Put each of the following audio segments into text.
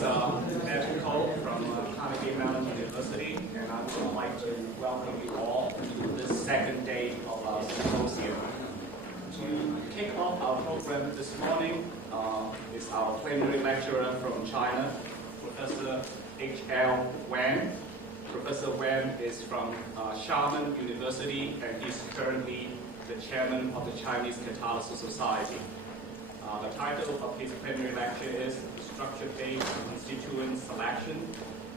From Carnegie Mellon University, and I would like to welcome you all to this second day of our symposium. To kick off our program this morning is our plenary lecturer from China, Professor H.L. Wang. Professor Wang is from Xiamen University, and he's currently the chairman of the Chinese Catalysis Society. The title of his plenary lecture is Structure-Based Constituent Selection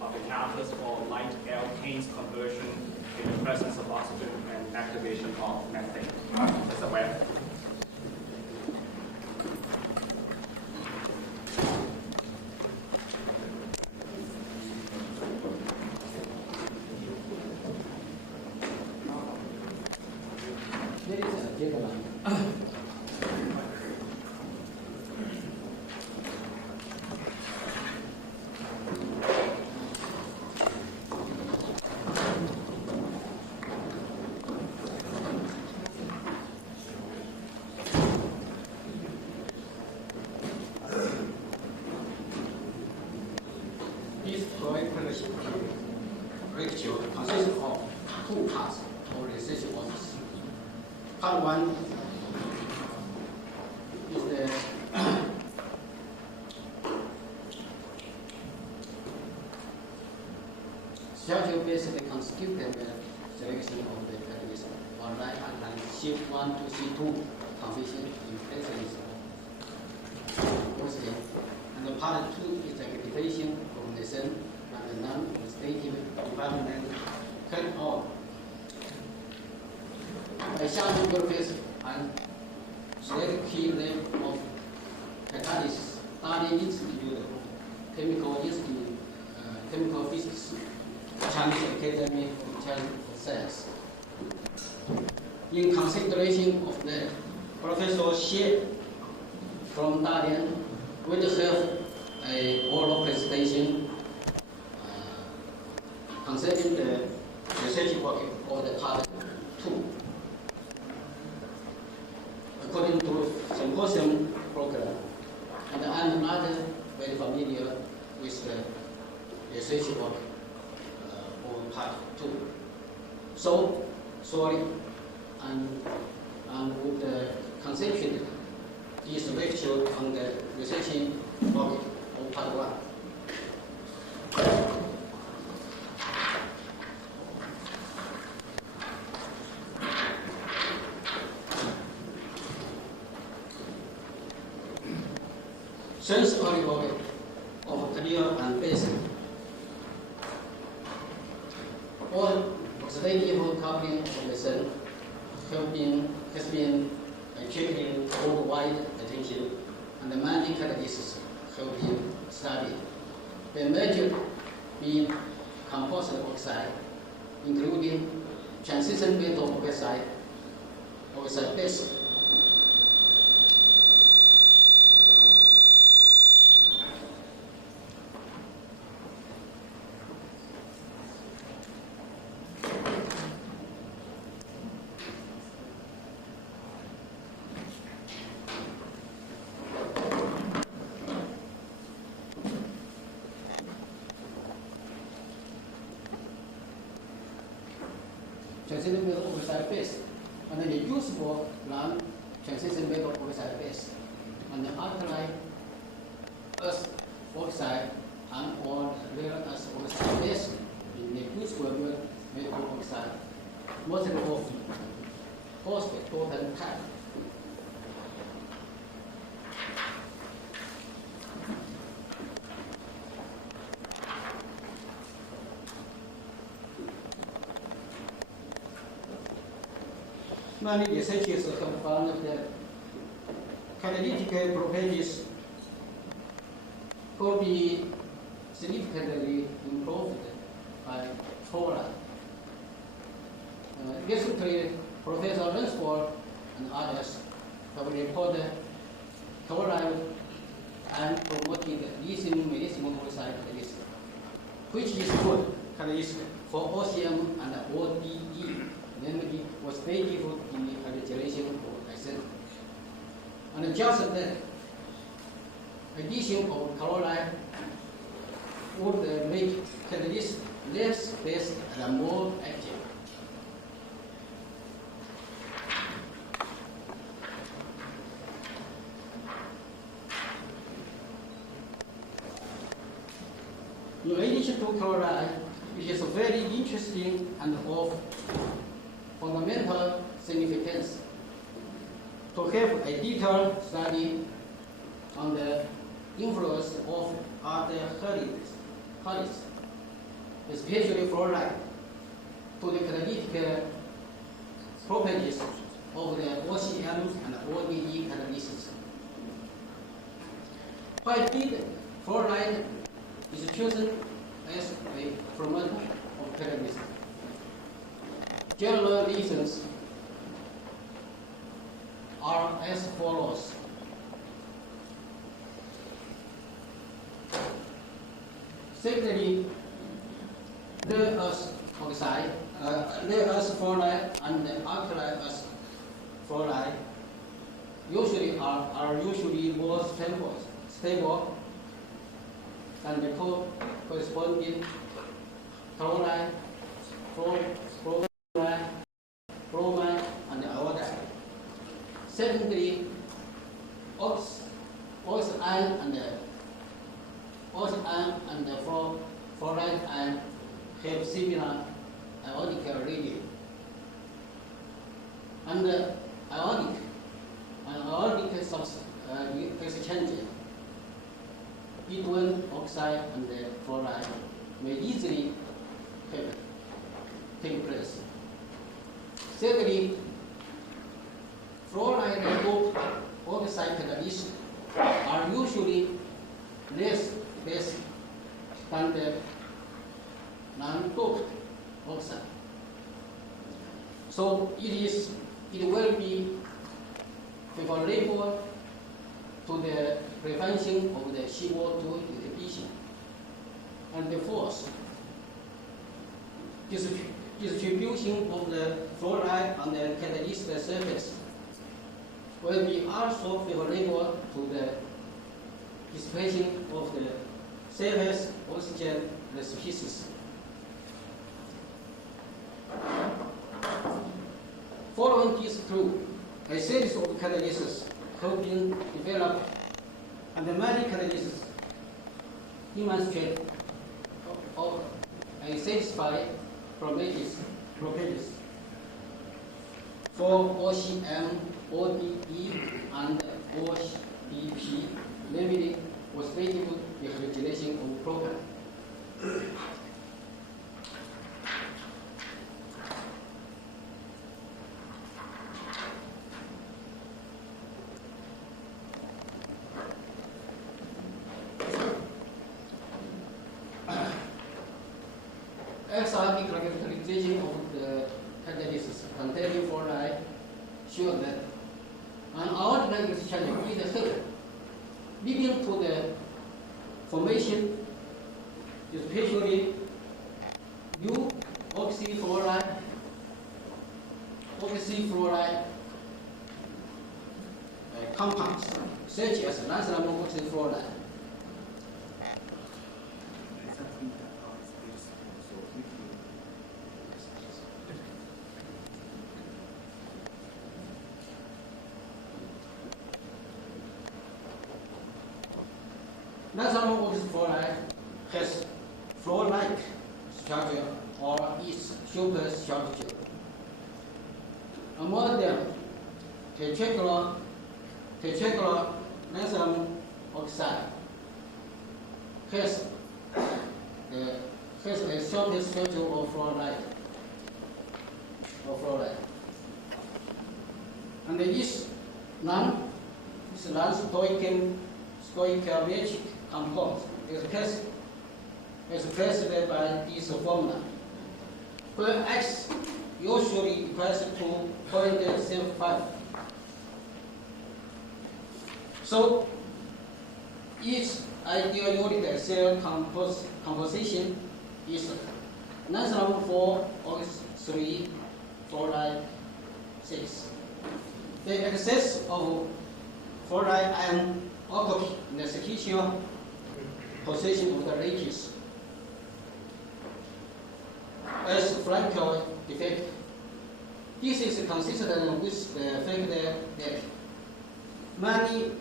of the Catalyst for Light Alkanes Conversion in the Presence of Oxygen and Activation of Methane. Professor Wang. Ladies and gentlemen, this lecture consists of two parts of research works. Part one is the structure-based constituent selection of the catalyst for light alkaline C1 to C2 conversion in presence of oxygen. And the part two is the activation of methane and the non-oxidative environment cut off by Xiamen Professor and select key name of Catalysis Study Institute, Chemical Physics, Chinese Academy of Chinese Science. In consideration of that, Professor Xie from Dalian will have a oral presentation concerning the research work of the part 2. According to symposium program, and I'm not very familiar with the research work for part 2. So, sorry, and would concentrate this lecture on the research work of part 1. Since early work of clear and basic, all oxidative coupling of methane has been attracting worldwide attention, and the many catalysts have been studied. The major being composite oxide, including transition metal oxide base, transition metal oxide base, and then the useful non-transition metal oxide base, and the alkaline earth oxide and or rare earth oxide base in the useful metal oxide, mostly of phosphate total type. Many researchers have found that catalytic properties could be significantly improved by chloride. Recently, Professor Lunsford and others have reported chloride and promoted lithium magnesium oxide catalyst, which is good catalyst for OCM and ODE, namely oxidative dehydrogenation of acid. And just that, addition of chloride would make catalyst less base and more active. In addition to chloride, it is very interesting and of fundamental significance to have a detailed study on the influence of other catalysts, especially fluoride, to the catalytic properties of the OCM and ODE catalysis. Why did fluoride is chosen as a fermenter of catalysis? General reasons are as follows. Secondly, rare earth oxide, rare earth fluoride and alkali earth fluoride are usually more stable than the corresponding chloride, bromine, and iodide. Secondly, oxide ion and fluoride ion have similar ionic radii. And ionic exchange between oxide and fluoride may easily take place. Thirdly, fluoride oxide catalysts are usually less basic than the non-doped oxide. So it will be favorable to the prevention of the CO2 inhibition. And the fourth, distribution of the fluoride on the catalyst surface will be also favorable to the dissipation of the surface oxygen species. Following this through, a series of catalysts have been developed, and the many catalysts demonstrate a satisfied properties for OCM, ODE, and ODP, namely oxidative dehydrogenation of propane. XRD characterization of the catalysis containing fluoride show that an ionic exchange is occurred, leading to the formation, especially new oxyfluoride, compounds, such as lanthanum oxyfluoride. Lanthanum oxyfluoride has floor-like structure or is superstructure. Among them, tetragonal lanthanum oxide has a shortest structure of fluoride. And is non-stoichiometric compound expressed by this formula, where X usually equals to 0.75. So each ideal unit cell composition is lanthanum 4-oxy fluoride 6. The excess of fluoride ion occurs in the secretion position of the lattice as Frankel effect. This is consistent with the fact that many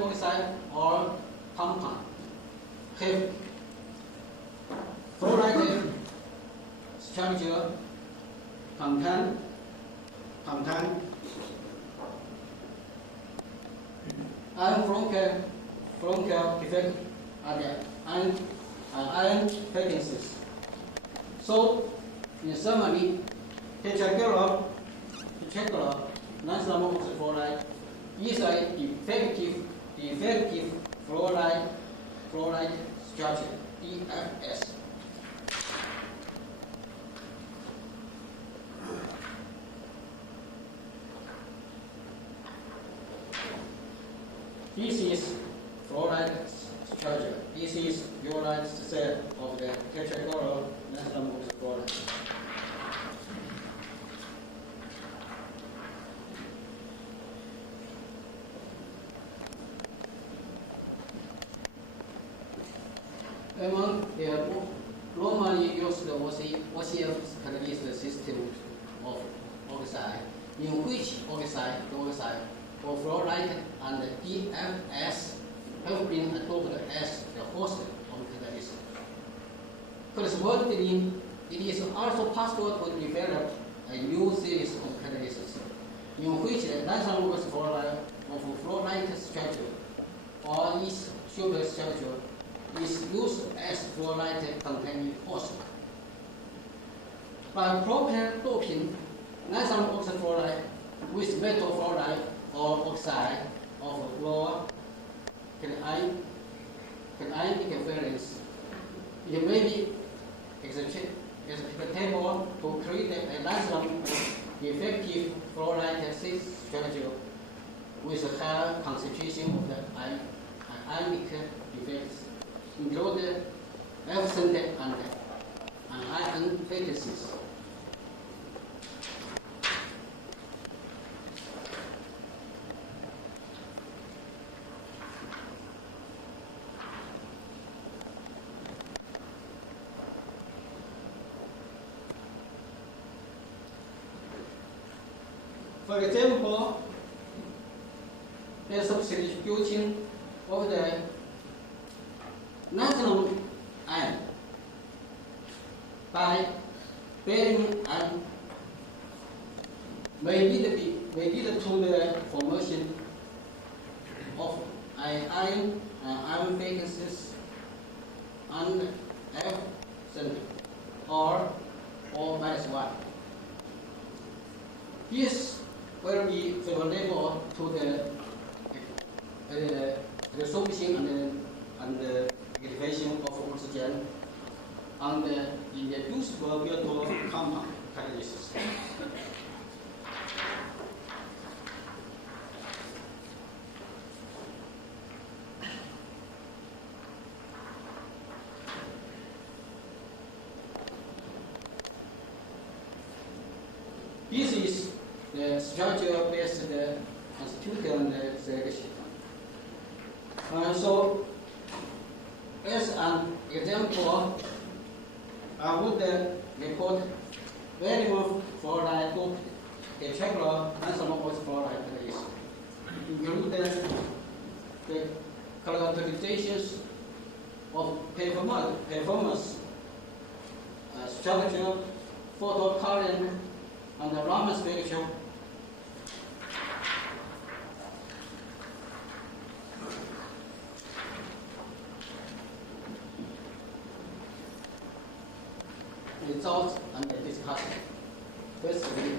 oxide or compound have fluoride structure contain iron Frankel effect are the iron vacancies. So, in summary, tetragonal non-thermal fluoride is an effective fluoride structure, EFS. This is fluoride structure. This is urinary cell of the tetragonal non-thermal fluoride. Among the normally used OCF catalysis system of oxide, in which oxide for fluoride and EFS have been adopted as the host of catalysis. Correspondingly, it is also possible to develop a new series of catalysis in which the non-thermal fluoride of fluoride structure or its superstructure is used as fluoride containing host. By proper doping non-thermal fluoride with metal fluoride or oxide of fluor cation interference, it may be expectable to create a non-thermal effective fluoride structure with a higher concentration of the ionic effects, including absent and ion vacancies. For example, the substitution of the non-thermal ion by barium ion may lead to the formation of ion vacancies and absent or -1. This will be favorable to the resorption and the activation of oxygen and the irreducible metal compound catalysis. This is the structure-based constituent selection. So, as an example, I would report barium fluoride doped tetragonal non-thermal fluoride catalysis, including the characterizations of performance, structure, photocurrent, and the Raman spectrum. Results and discussion. Firstly,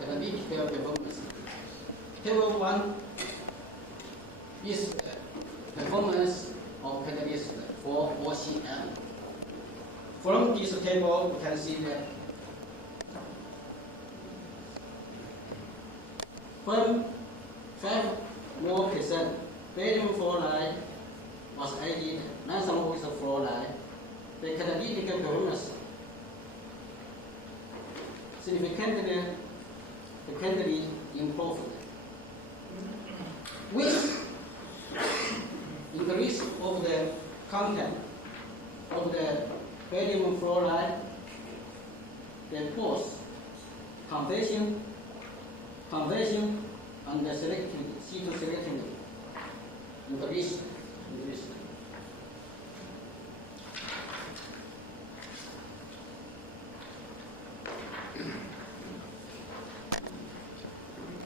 analytical performance. Table 1 is performance of catalyst for OCM. From this table, we can see that when 5% more barium fluoride was added non-thermal fluoride, the catalytic performance significantly improved. With increase of the content of the barium fluoride, then both conversion, and the selectivity, C2 selectivity, increase.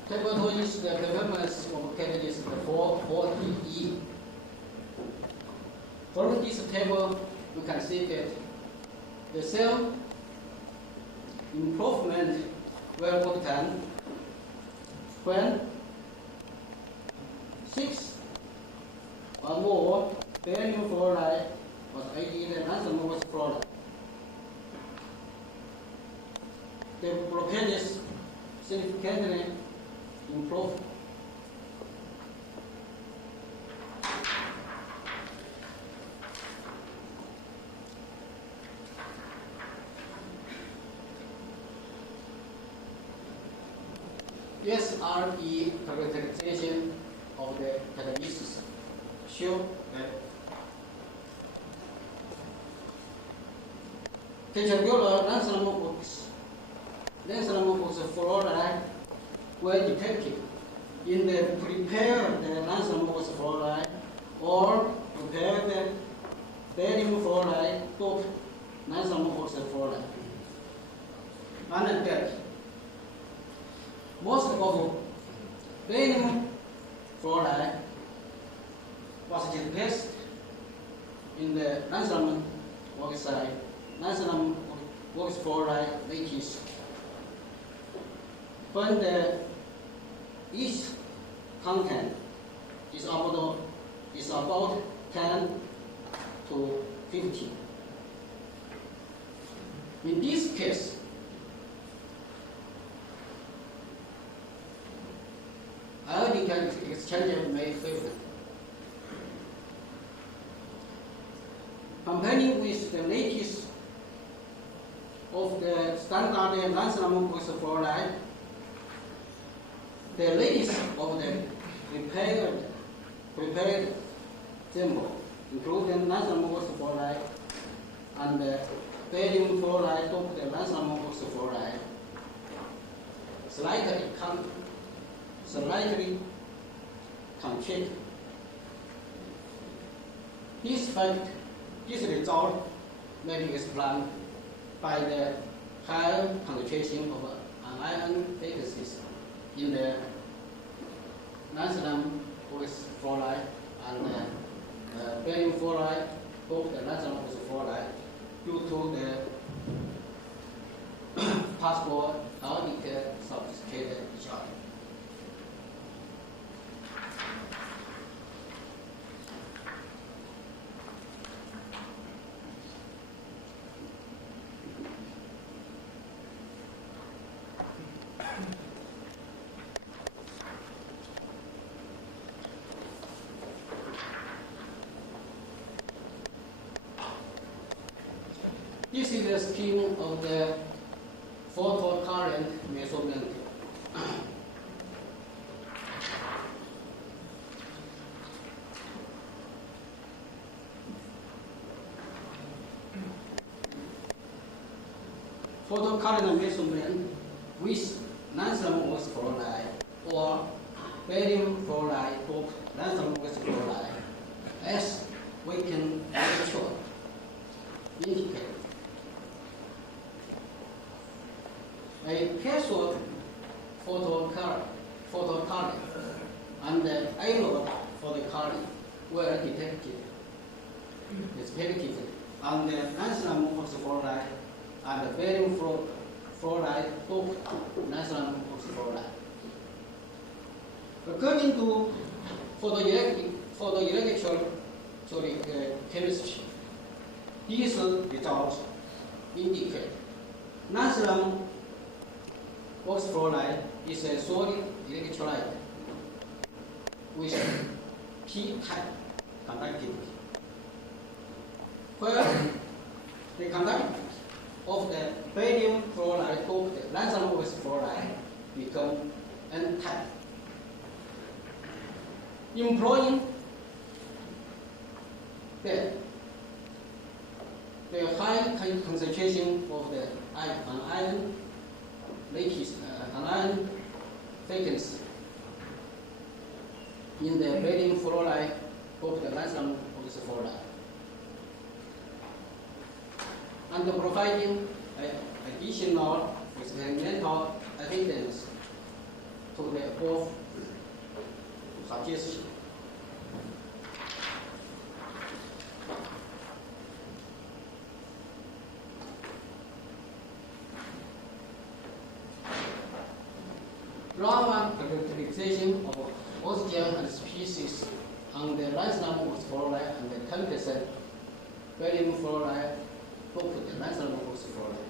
Table 2 is the performance of catalysis 4E. From this table, you can see that the cell improvement will obtain when 6 or more barium fluoride was added in non-homogeneous fluoride. The properties significantly improve. SRE characterization of the catalysis show that tetragonal non-homogeneous fluoride were detected in the prepared non-homogeneous fluoride or prepared barium fluoride doped non-homogeneous fluoride. And that most of barium fluoride was displaced in the non-homogeneous fluoride lattice. When the each content is about 10 to 50. In this case, ionic exchange may favor. Comparing with the lattice of the standard non-homogeneous fluoride, the lattice of the prepared sample, including non-homogeneous fluoride and the barium fluoride of the non-homogeneous fluoride, slightly contract. This result may be explained by the high concentration of anion vacancies in the non-homogeneous fluoride and barium fluoride of the non-homogeneous fluoride due to the possible ionic sophisticated charge. This is the scheme of the photocurrent measurement. Photocurrent measurement with non-homogeneous fluoride or barium fluoride or non-homogeneous fluoride, as we can actually indicate. A cathode photocurrent and the anode photocurrent were detected respectively on the non-homogeneous fluoride and the barium fluoride doped non-homogeneous fluoride. According to photoelectric chemistry, these results indicate non-homogeneous fluoride is a solid electrolyte with p-type conductivity, where the conductivity of the barium fluoride doped non-homogeneous fluoride become n-type. Employing that high concentration of the anion lattice, anion thickness in the barium fluoride of the lanthanum oxyfluoride, and providing additional experimental evidence to the above suggestion. Raman characterization of oxygen and species on the lanthanum oxyfluoride and the 10% barium fluoride of the lanthanum oxyfluoride.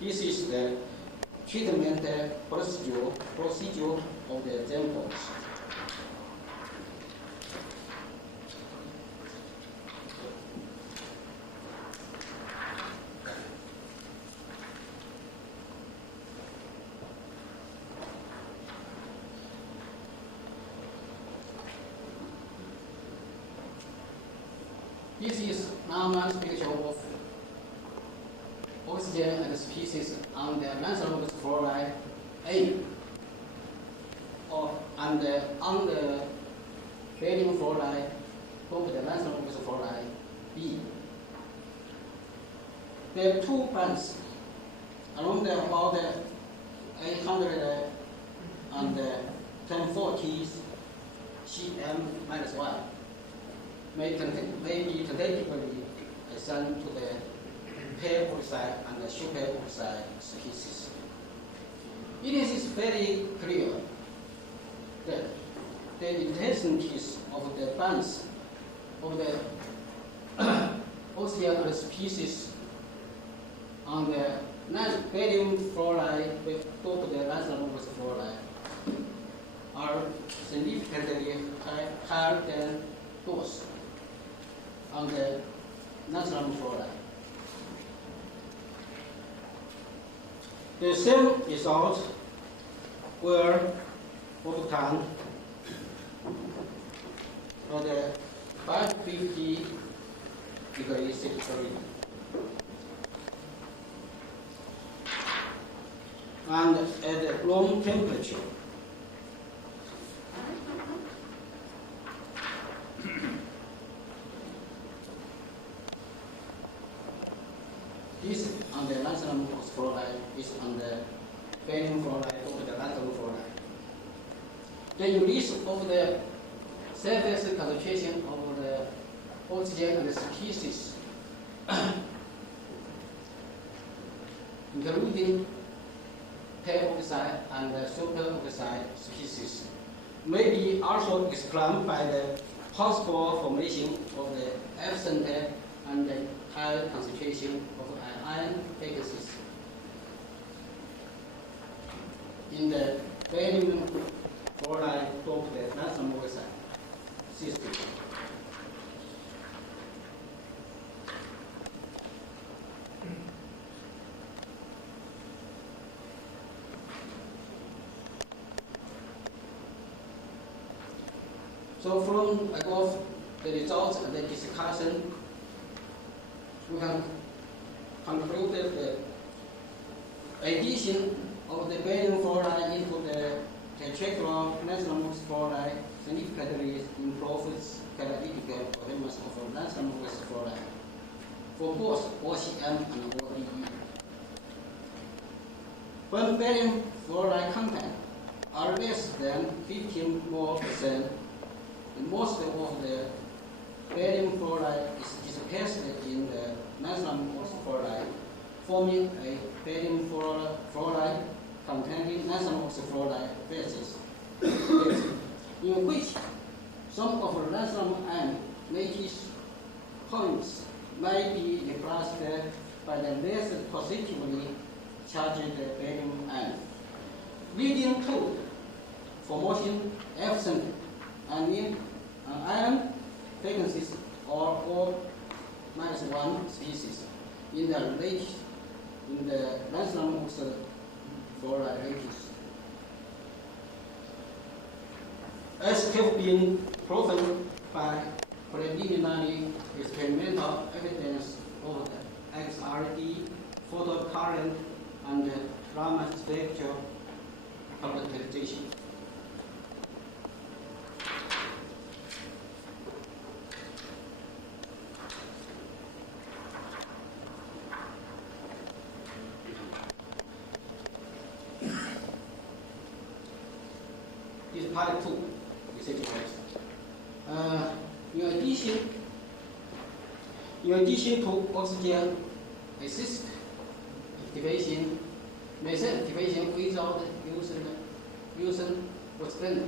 This is the treatment procedure of the examples. This is Raman's picture of oxygen and species on the lanthanum oxyfluoride A, and on the barium fluoride of the lanthanum oxyfluoride B. There are two bands along the about 800 and 1040 cm-1 may be tentatively assigned to the pale oxide and the super oxide species. It is very clear that the intensities of the bands of the oxygen and species on the barium fluoride to the lanthanum oxyfluoride are significantly higher than those on the lanthanum fluoride. The same results were obtained at the 550 degrees Celsius and at room temperature. This on the lanthanum oxyfluoride is on the barium fluoride over the lanthanum fluoride. The increase of the surface concentration of the oxygen and the species, including pale oxide and the super oxide species, may be also explained by the possible formation of the absent and the high concentration of iron thicknesses in the barium fluoride of the lanthanum oxide system. So from above the results and the discussion, we can conclude that the addition of the barium fluoride into the tetrahedral lanthanum oxyfluoride significantly improves catalytic performance of lanthanum oxyfluoride for both OCM and ODE. When barium fluoride content are less than 15 more percent, most of the barium fluoride is dispersed in the lanthanum oxyfluoride, forming a barium fluoride containing lanthanum oxyfluoride phases, in which some of the lanthanum ion lattice points may be replaced by the less positively charged barium ion, leading to formation absent ion frequencies or O-1 species in the lanthanum oxyfluoride lattice. As have been proven by preliminary experimental evidence of the XRD, photocurrent, and Raman structure characterization. This is part 2, research works. In addition to oxygen assist activation, methane activation without using oxygen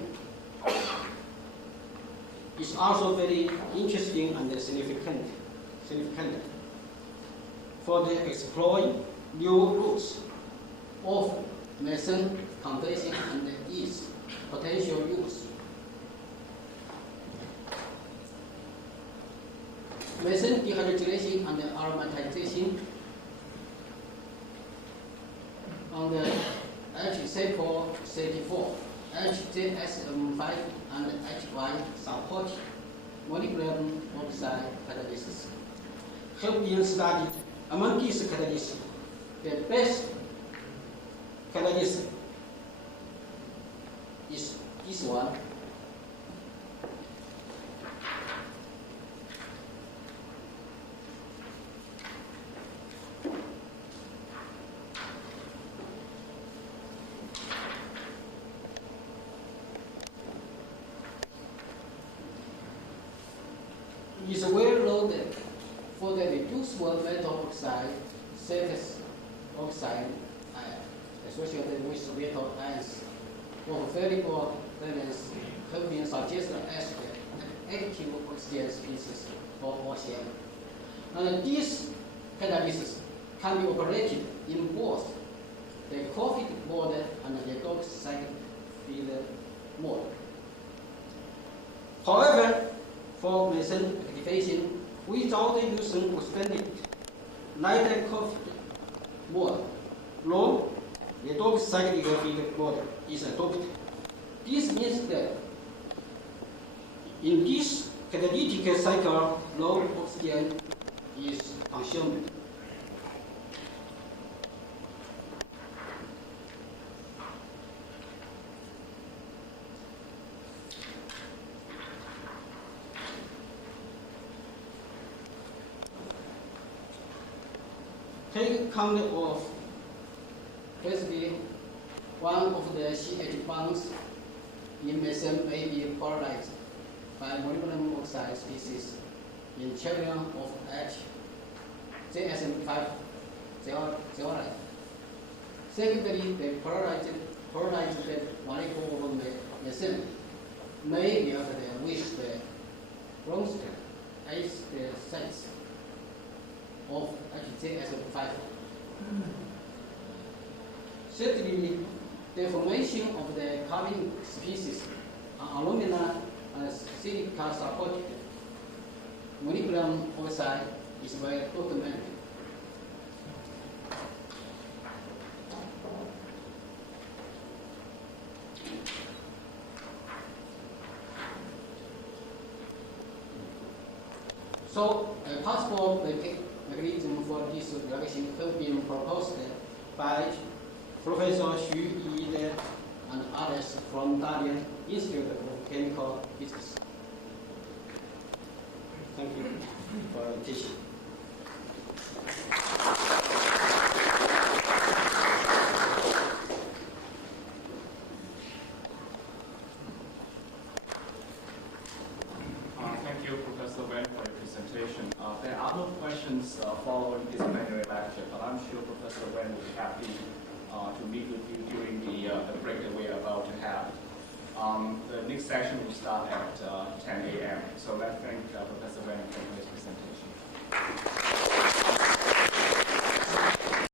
is also very interesting and significant for the exploring new routes of methane conversion and its potential use. Methane dehydrogenation and aromatization on the HC434, HJSM5, and HY support molybdenum oxide catalysis have been studied. Among these catalysts, the best catalyst is this one. Is well loaded for the reducible metal oxide, status oxide associated with metal ions of variable valence have been suggested as the active oxygen species of ocean. And these catalysts can be operated in both the coffee mode and the dog cycle mode. However, for methane activation without using suspended lighter coffee mode, low redox cyclic feed mode is adopted. This means that in this catalytic cycle, low oxygen is consumed. Take count of basically one of the CH bonds in methane may be polarized by molybdenum oxide species in children of HJSM5 zeolite. Secondly, the polarized molecule of methane may react with the bronze sites of HJSM5. Thirdly, the formation of the carbon species on alumina and silica supported molybdenum oxide is well documented. So, a possible mechanism for this reaction has been proposed by Professor Xu Yi and others from Dalian Institute of Chemical Physics. Thank you for your attention. Thank you, Professor Wen, for your presentation. There are no questions following this plenary lecture, but I'm sure Professor Wen will be happy to meet with you during the break that we're about to have. The next session will start at 10 a.m. So let's thank Professor Wen for his presentation.